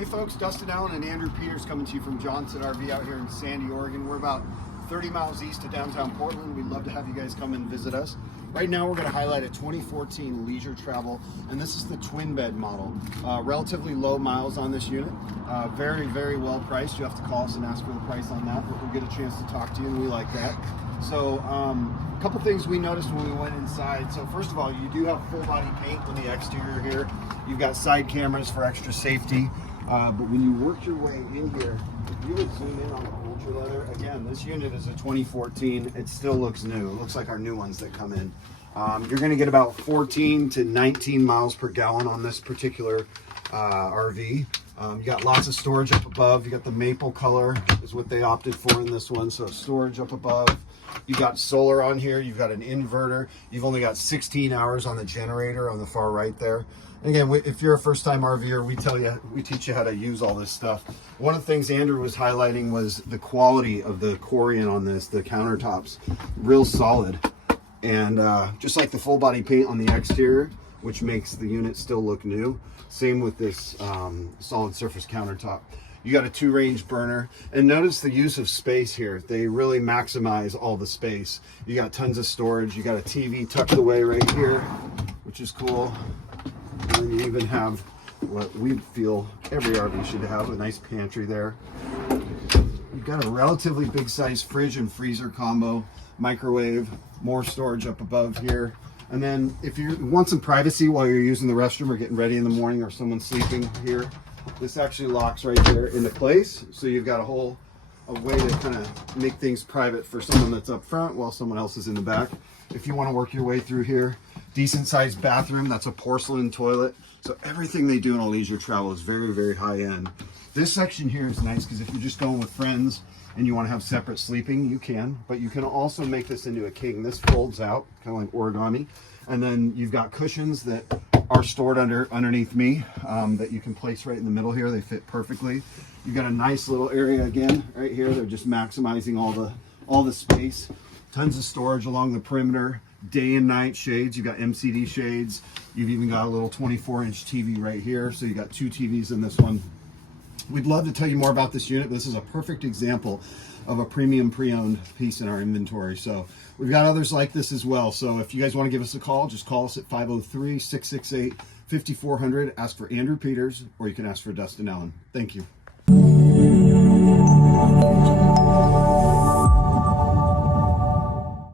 Hey folks, Dustin Allen and Andrew Peters coming to you from Johnson RV out here in Sandy, Oregon. We're about 30 miles east of downtown Portland. We'd love to have you guys come and visit us. Right now we're going to highlight a 2014 Leisure Travel, and this is the twin bed model. Relatively low miles on this unit. Very, very well priced. You have to call us and ask for the price on that, but we'll get a chance to talk to you, and we like that. So a couple things we noticed when we went inside. So first of all, you do have full body paint on the exterior here. You've got side cameras for extra safety. But when you work your way in here, if you would zoom in on the Ultra Leather, again, this unit is a 2014. It still looks new. It looks like our new ones that come in. You're going to get about 14 to 19 miles per gallon on this particular RV. You got lots of storage up above. You got the maple color is what they opted for in this one. So storage up above. You got solar on here. You've got an inverter. You've only got 16 hours on the generator on the far right there. And again, if you're a first-time RVer, we teach you how to use all this stuff. One of the things Andrew was highlighting was the quality of the Corian on this, the countertops, real solid. And just like the full body paint on the exterior, which makes the unit still look new. Same with this solid surface countertop. You got a 2-range burner, and notice the use of space here. They really maximize all the space. You got tons of storage. You got a TV tucked away right here, which is cool. And then you even have what we feel every RV should have, a nice pantry there. You've got a relatively big size fridge and freezer combo, microwave, more storage up above here. And then if you want some privacy while you're using the restroom or getting ready in the morning or someone's sleeping here, this actually locks right there into place. So you've got a way to kind of make things private for someone that's up front while someone else is in the back. If you want to work your way through here, decent sized bathroom. That's a porcelain toilet. So everything they do in a leisure travel is very, very high end. This section here is nice because if you're just going with friends and you want to have separate sleeping, you can, but you can also make this into a king. This folds out, kind of like origami. And then you've got cushions that are stored underneath me that you can place right in the middle here. They fit perfectly. You've got a nice little area again right here. They're just maximizing all the space. Tons of storage along the perimeter. Day and night shades. You've got MCD shades. You've even got a little 24-inch TV right here. So you got 2 TVs in this one. We'd love to tell you more about this unit. This is a perfect example of a premium pre-owned piece in our inventory. So we've got others like this as well. So if you guys want to give us a call, just call us at 503-668-5400. Ask for Andrew Peters, or you can ask for Dustin Allen. Thank you.